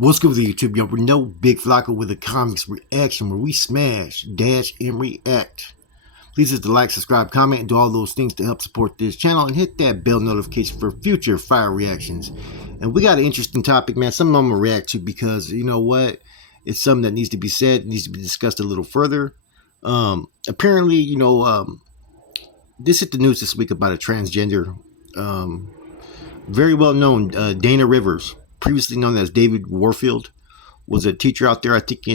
What's good with the YouTube? Yo, we know Big Flacco with a comics reaction where we smash, dash, and react. Please hit the like, subscribe, comment, and do all those things to help support this channel, and hit that bell notification for future fire reactions. And we got an interesting topic, man. Something I'm gonna react to because you know what? It's something that needs to be said, needs to be discussed a little further. Apparently, this hit the news this week about a transgender, very well known Dana Rivers, previously known as David Warfield, was a teacher out there, I think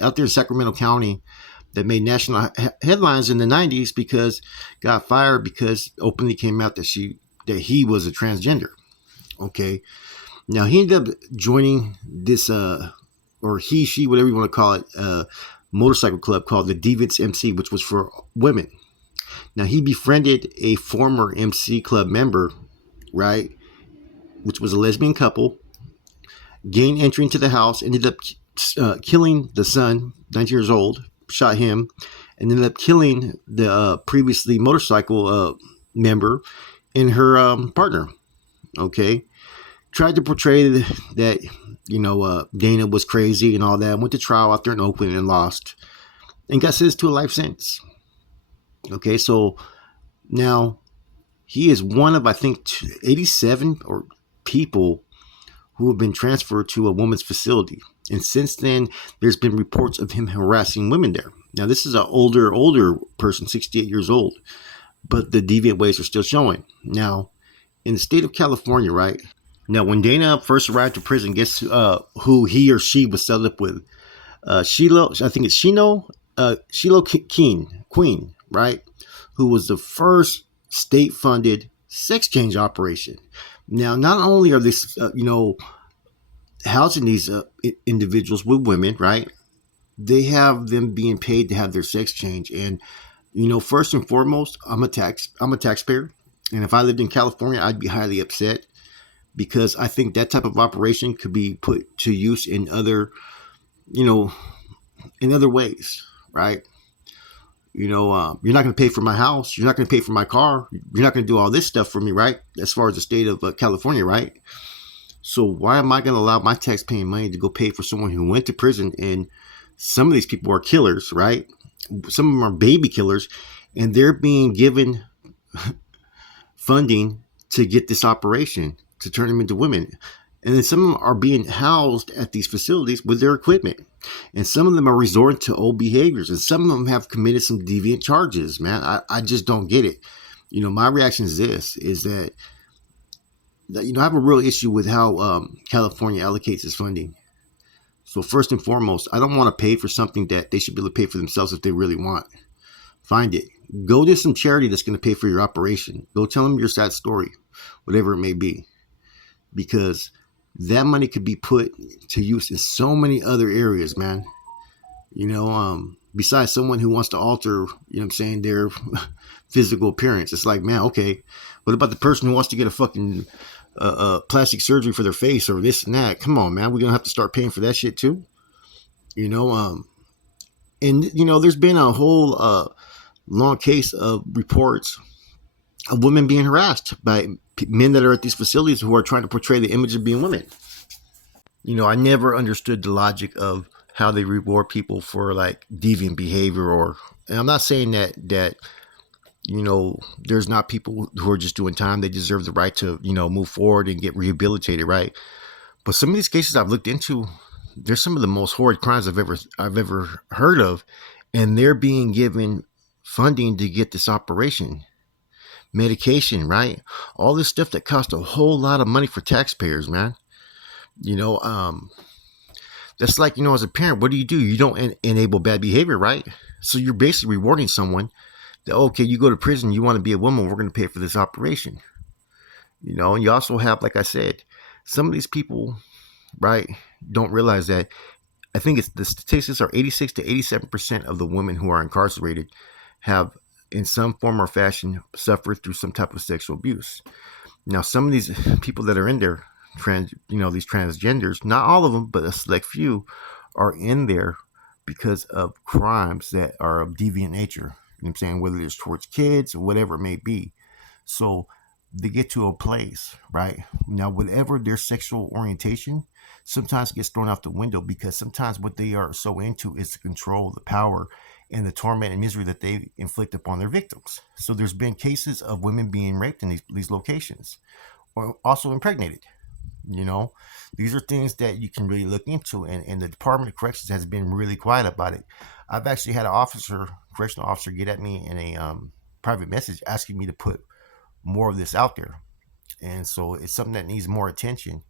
out there in Sacramento County, that made national headlines in the 90s because got fired because openly came out that he was a transgender. Okay, now he ended up joining this or she, whatever you want to call it, motorcycle club called the Deviants MC, which was for women. Now he befriended a former MC club member, right, which was a lesbian couple, gained entry into the house, ended up killing the son, 19 years old, shot him, and ended up killing the previously motorcycle member and her partner. Okay, tried to portray that Dana was crazy and all that. Went to trial out there in Oakland and lost, and got sentenced to a life sentence. Okay, so now he is one of, I think, 87 or people who have been transferred to a woman's facility. And since then, there's been reports of him harassing women there. Now, this is an older person, 68 years old, but the deviant ways are still showing. Now, in the state of California, right? Now, when Dana first arrived to prison, guess who he or she was set up with? Sheila, I think it's Sheila Queen, right? Who was the first state-funded sex change operation. Now, not only are they, housing these individuals with women, right? They have them being paid to have their sex change. And, first and foremost, I'm a taxpayer. And if I lived in California, I'd be highly upset because I think that type of operation could be put to use in other, in other ways, right? You're not going to pay for my house. You're not going to pay for my car. You're not going to do all this stuff for me, right? As far as the state of California, right? So why am I going to allow my tax-paying money to go pay for someone who went to prison? And some of these people are killers, right? Some of them are baby killers, and they're being given funding to get this operation, to turn them into women. And then some of them are being housed at these facilities with their equipment. And some of them are resorting to old behaviors. And some of them have committed some deviant charges, man. I just don't get it. My reaction is this, is that I have a real issue with how California allocates its funding. So first and foremost, I don't want to pay for something that they should be able to pay for themselves if they really want. Find it. Go to some charity that's going to pay for your operation. Go tell them your sad story, whatever it may be. Because that money could be put to use in so many other areas, man. Besides someone who wants to alter, their physical appearance. It's like, man, okay, what about the person who wants to get a fucking plastic surgery for their face or this and that? Come on, man, we're gonna have to start paying for that shit too. There's been a whole long case of reports of women being harassed by men that are at these facilities who are trying to portray the image of being women. I never understood the logic of how they reward people for like deviant behavior, and I'm not saying that there's not people who are just doing time. They deserve the right to, move forward and get rehabilitated, right? But some of these cases I've looked into, they're some of the most horrid crimes I've ever heard of, and they're being given funding to get this operation. Medication, right? All this stuff that costs a whole lot of money for taxpayers, man. That's like, as a parent, what do? You don't enable bad behavior, right? So you're basically rewarding someone that, okay, you go to prison, you want to be a woman, we're going to pay for this operation. And you also have, like I said, some of these people, right, don't realize that. I think the statistics are 86 to 87% of the women who are incarcerated have in some form or fashion suffered through some type of sexual abuse. Now, some of these people that are in there, these transgenders, not all of them, but a select few, are in there because of crimes that are of deviant nature. You know what I'm saying? Whether it's towards kids or whatever it may be. So they get to a place, right? Now, whatever their sexual orientation, sometimes gets thrown out the window because sometimes what they are so into is the control, the power, and the torment and misery that they inflict upon their victims. So there's been cases of women being raped in these locations or also impregnated. You know, these are things that you can really look into, and the Department of Corrections has been really quiet about it. I've actually had an officer, correctional officer, get at me in a private message asking me to put more of this out there. And so it's something that needs more attention.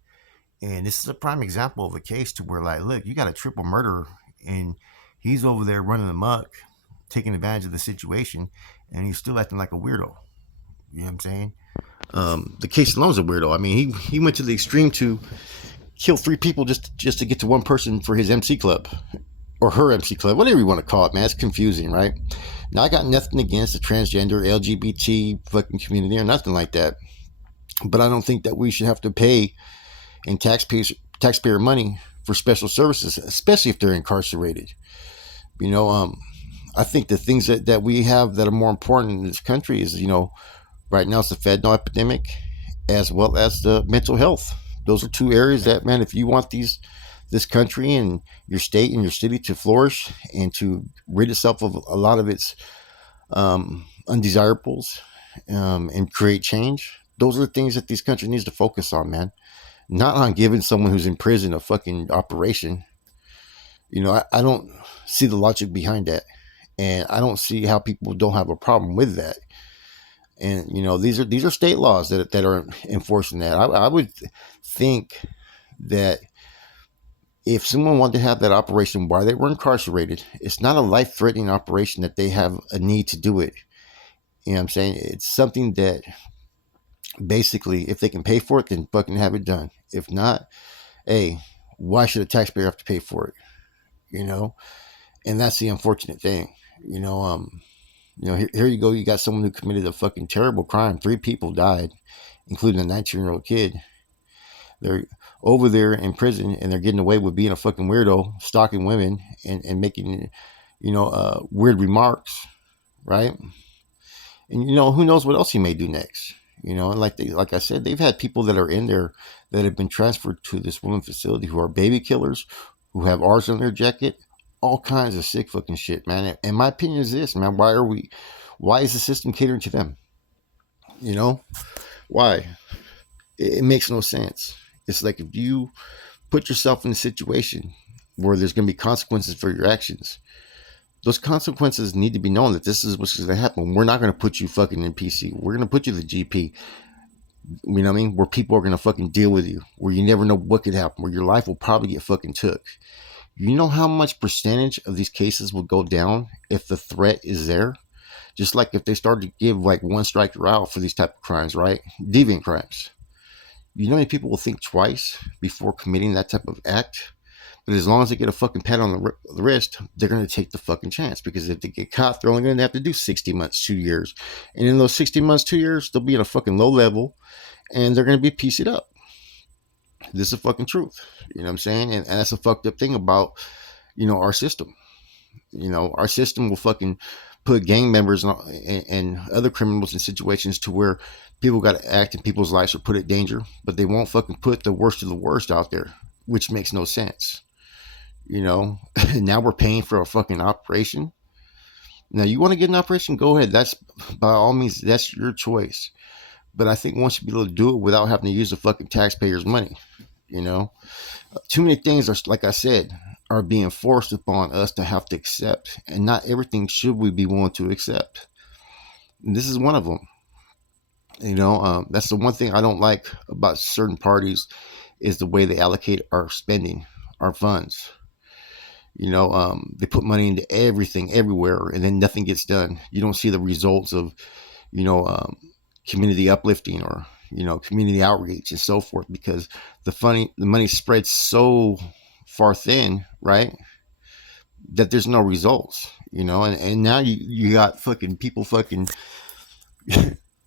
And this is a prime example of a case to where, like, look, you got a triple murderer, and he's over there running amok, taking advantage of the situation, and he's still acting like a weirdo. You know what I'm saying? The case alone is a weirdo. I mean, he went to the extreme to kill 3 people just to get to one person for his MC club or her MC club, whatever you want to call it, man. It's confusing, right? Now, I got nothing against the transgender, LGBT fucking community or nothing like that, but I don't think that we should have to pay in taxpayer money for special services, especially if they're incarcerated. You know, I think the things that we have that are more important in this country is, you know, right now it's the fentanyl epidemic as well as the mental health. Those are 2 areas that, man, if you want this country and your state and your city to flourish and to rid itself of a lot of its undesirables and create change, those are the things that this country needs to focus on, man. Not on giving someone who's in prison a fucking operation. You know, I don't see the logic behind that. And I don't see how people don't have a problem with that. And, you know, these are state laws that are enforcing that. I would think that if someone wanted to have that operation while they were incarcerated, it's not a life-threatening operation that they have a need to do it. You know what I'm saying? It's something that basically, if they can pay for it, then fucking have it done. If not, hey, why should a taxpayer have to pay for it? You know? And that's the unfortunate thing. Here you go. You got someone who committed a fucking terrible crime. 3 people died, including a 19-year-old kid. They're over there in prison and they're getting away with being a fucking weirdo, stalking women and making, weird remarks, right? And, who knows what else he may do next. And like I said, they've had people that are in there that have been transferred to this women's facility who are baby killers, who have R's on their jacket, all kinds of sick fucking shit, man. And my opinion is this, man, why is the system catering to them? Why? It makes no sense. It's like if you put yourself in a situation where there's going to be consequences for your actions, those consequences need to be known that this is what's going to happen. We're not going to put you fucking in PC. We're going to put you in the GP. You know what I mean? Where people are going to fucking deal with you, where you never know what could happen, where your life will probably get fucking took. You know how much percentage of these cases will go down if the threat is there? Just like if they started to give like one strike you're out for these type of crimes, right? Deviant crimes. You know how many people will think twice before committing that type of act? But as long as they get a fucking pat on the wrist, they're going to take the fucking chance. Because if they get caught, they're only going to have to do 60 months, 2 years. And in those 60 months, 2 years, they'll be in a fucking low level. And they're going to be pieced up. This is the fucking truth. You know what I'm saying? And that's a fucked up thing about, our system. Our system will fucking put gang members and other criminals in situations to where people got to act and people's lives are put at danger, but they won't fucking put the worst of the worst out there, which makes no sense. Now we're paying for a fucking operation. Now you want to get an operation, go ahead. That's by all means, that's your choice. But I think once you be able to do it without having to use the fucking taxpayers' money, too many things are, like I said, are being forced upon us to have to accept, and not everything should we be willing to accept. And this is one of them. That's the one thing I don't like about certain parties is the way they allocate our spending, our funds. They put money into everything, everywhere, and then nothing gets done. You don't see the results of, community uplifting or, community outreach and so forth, because the money spreads so far thin, right, that there's no results, and now you got fucking people fucking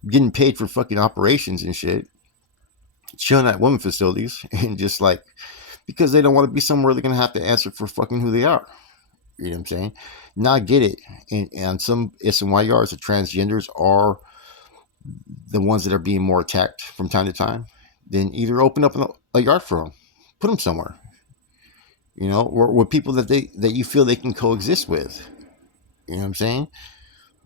getting paid for fucking operations and shit, chilling at women facilities, and just like, because they don't want to be somewhere they're going to have to answer for fucking who they are. You know what I'm saying? Now I get it. And some SNY yards, the transgenders are the ones that are being more attacked from time to time, then either open up a yard for them, put them somewhere, or with people that you feel they can coexist with. You know what I'm saying?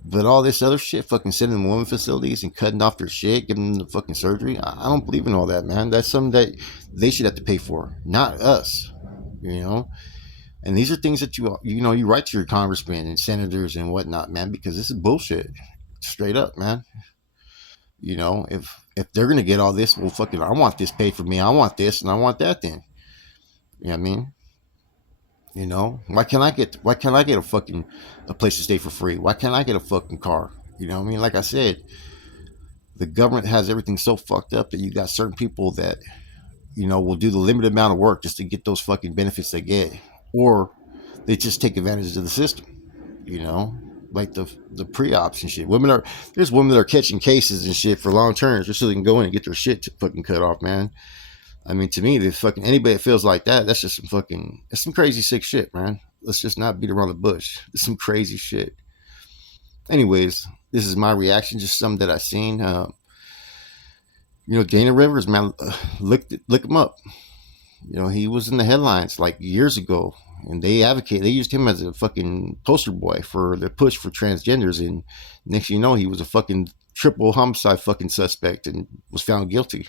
But all this other shit, fucking sending them women facilities and cutting off their shit, giving them the fucking surgery, I don't believe in all that, man. That's something that they should have to pay for, not us. You know, and these are things that you write to your congressmen and senators and whatnot, man, because this is bullshit, straight up, man. If they're gonna get all this, well, fucking, I want this paid for me. I want this and I want that. Then, you know what I mean? Why can't I get a place to stay for free? Why can't I get a fucking car? You know what I mean? Like I said, the government has everything so fucked up that you got certain people that will do the limited amount of work just to get those fucking benefits they get, or they just take advantage of the system. You know, like the pre-ops and shit. There's women that are catching cases and shit for long terms just so they can go in and get their shit fucking cut off, man. I mean, to me, the fucking anybody that feels like that, that's just it's some crazy sick shit, man. Let's just not beat around the bush. It's some crazy shit. Anyways, this is my reaction, just something that I seen. Dana Rivers, man, look him up. He was in the headlines like years ago, and they used him as a fucking poster boy for the push for transgenders, and next thing you know, he was a fucking triple homicide fucking suspect and was found guilty.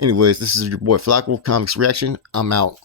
Anyways, this is your boy Flacco Comics Reaction. I'm out.